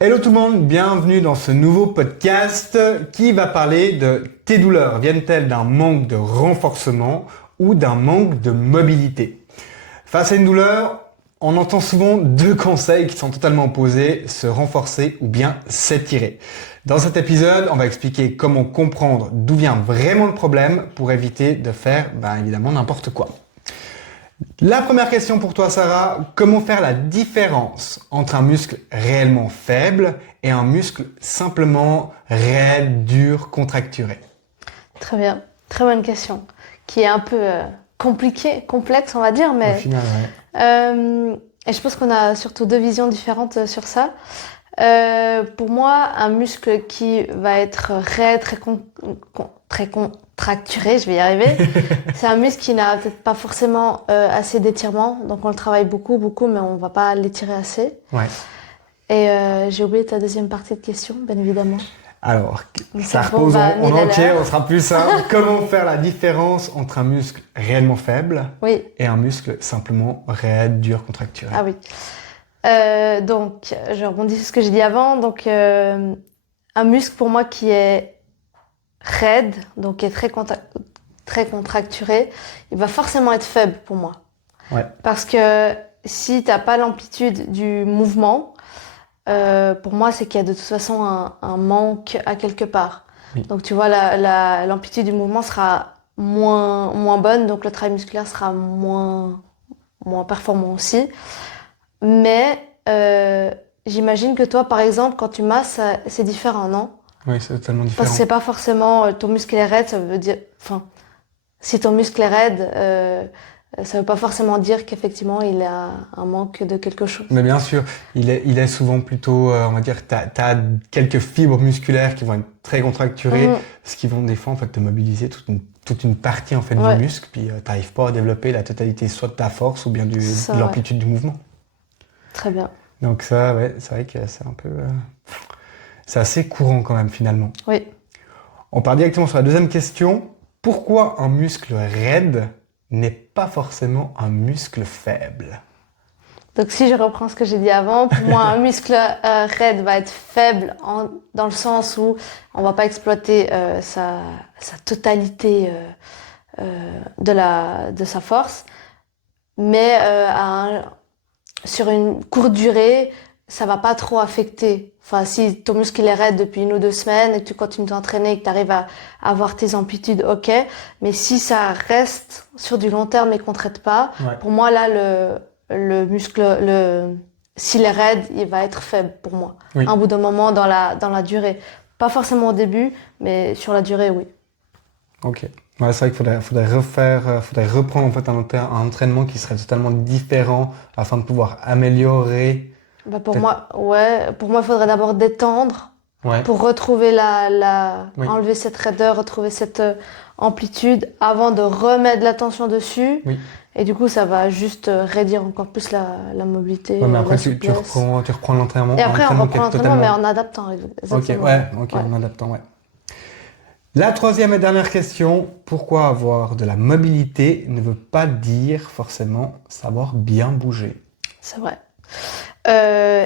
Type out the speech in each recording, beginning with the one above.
Hello tout le monde, bienvenue dans ce nouveau podcast qui va parler de tes douleurs. Viennent-elles d'un manque de renforcement ou d'un manque de mobilité? Face à une douleur, on entend souvent deux conseils qui sont totalement opposés, se renforcer ou bien s'étirer. Dans cet épisode, on va expliquer comment comprendre d'où vient vraiment le problème pour éviter de faire évidemment n'importe quoi. La première question pour toi, Sarah, comment faire la différence entre un muscle réellement faible et un muscle simplement raide, dur, contracturé? Très bien, très bonne question, qui est un peu compliquée, complexe on va dire, mais Au final, ouais. et je pense qu'on a surtout deux visions différentes sur ça. Pour moi, un muscle qui va être raide, très contracturé, je vais y arriver, c'est un muscle qui n'a peut-être pas forcément assez d'étirement, donc on le travaille beaucoup, mais on va pas l'étirer assez. Ouais. Et j'ai oublié ta deuxième partie de question, bien évidemment. Alors, Le ça cerveau repose va en 1000 à entier, l'heure. on sera plus simple. Comment faire la différence entre un muscle réellement faible Oui. et un muscle simplement raide, dur, contracturé? Ah oui. Donc, je rebondis sur ce que j'ai dit avant. Donc, un muscle pour moi qui est raide, donc qui est très contracturé, il va forcément être faible pour moi. Ouais. Parce que si t'as pas l'amplitude du mouvement, pour moi, c'est qu'il y a de toute façon un manque à quelque part. Oui. Donc, tu vois, l'amplitude du mouvement sera moins bonne, donc le travail musculaire sera moins performant aussi. Mais j'imagine que toi, par exemple, quand tu masses, c'est différent, non? Oui, c'est totalement différent. Parce que c'est pas forcément ton muscle est raide, ça veut dire, enfin, si ton muscle est raide, ça veut pas forcément dire qu'effectivement il a un manque de quelque chose. Mais bien sûr, il est souvent plutôt, on va dire, t'as quelques fibres musculaires qui vont être très contracturées, ce qui vont des fois en fait te mobiliser toute une partie en fait Ouais. du muscle, puis t'arrives pas à développer la totalité soit de ta force ou bien de l'amplitude du mouvement. Très bien. Donc ça, ouais, c'est vrai que c'est un peu, c'est assez courant quand même finalement. Oui. On part directement sur la deuxième question. Pourquoi un muscle raide n'est pas forcément un muscle faible? Donc si je reprends ce que j'ai dit avant, pour moi un muscle raide va être faible dans le sens où on va pas exploiter sa totalité de sa force, mais sur une courte durée, ça va pas trop affecter. Enfin, si ton muscle est raide depuis 1 ou 2 semaines et que tu continues d'entraîner et que tu arrives à avoir tes amplitudes, ok. Mais si ça reste sur du long terme et qu'on traite pas, Ouais. pour moi là le muscle, s'il est raide, il va être faible pour moi. Oui. Un bout d'un moment dans la durée. Pas forcément au début, mais sur la durée, oui. Ok. Ouais, c'est vrai qu'il faudrait reprendre en fait un entraînement qui serait totalement différent afin de pouvoir améliorer. Bah pour moi, il faudrait d'abord détendre Ouais. pour retrouver Oui. enlever cette raideur, retrouver cette amplitude avant de remettre de la tension dessus. Oui. Et du coup, ça va juste raidir encore plus la mobilité, Ouais, mais après la tu souplesse. reprends l'entraînement. Et après, on qui reprend est l'entraînement, mais totalement- en adaptant. Ok, Exactement. ouais, en adaptant, ouais. La troisième et dernière question, pourquoi avoir de la mobilité ne veut pas dire forcément savoir bien bouger? C'est vrai.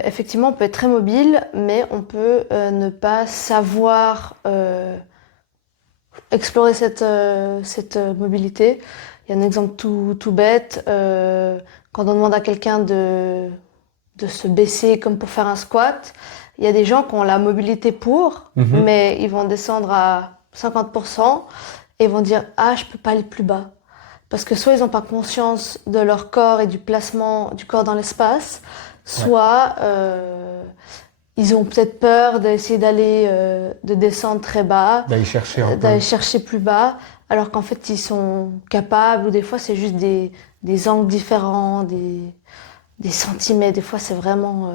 Effectivement, on peut être très mobile, mais on peut ne pas savoir explorer cette mobilité. Il y a un exemple tout bête. Quand on demande à quelqu'un de se baisser comme pour faire un squat, il y a des gens qui ont la mobilité pour, mais ils vont descendre à 50% et vont dire « Ah, je peux pas aller plus bas ». Parce que soit ils n'ont pas conscience de leur corps et du placement du corps dans l'espace, soit ils ont peut-être peur d'essayer de descendre très bas, D'aller chercher un peu. d'aller chercher plus bas, alors qu'en fait ils sont capables, ou des fois c'est juste des angles différents, des centimètres, des fois c'est vraiment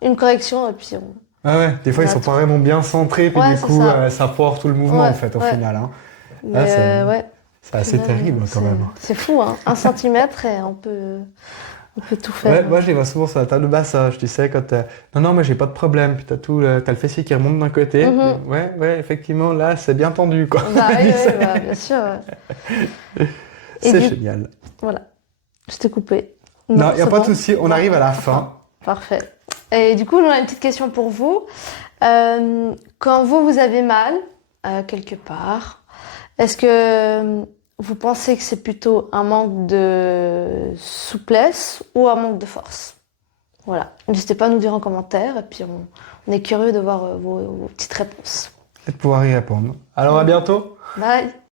une correction et puis Ah ouais, des fois ils sont pas vraiment bien centrés, puis Ouais, du c'est coup ça. ça foire tout le mouvement Ouais, en fait au ouais. final. Hein. Mais C'est assez terrible quand même. C'est fou, hein. 1 centimètre et on peut tout faire. Ouais, moi je les vois souvent sur la table de massage, tu sais, quand non, moi j'ai pas de problème, puis t'as le fessier qui remonte d'un côté. Ouais, effectivement, là c'est bien tendu quoi. Bah oui, bien sûr. C'est génial. Voilà, je t'ai coupé. Non, il n'y a c'est pas bon. de souci, on arrive à la fin. Parfait. Et du coup, on a une petite question pour vous. Quand vous avez mal, quelque part, est-ce que vous pensez que c'est plutôt un manque de souplesse ou un manque de force? Voilà. N'hésitez pas à nous dire en commentaire et puis on est curieux de voir vos petites réponses. Et de pouvoir y répondre. Alors à bientôt. Bye!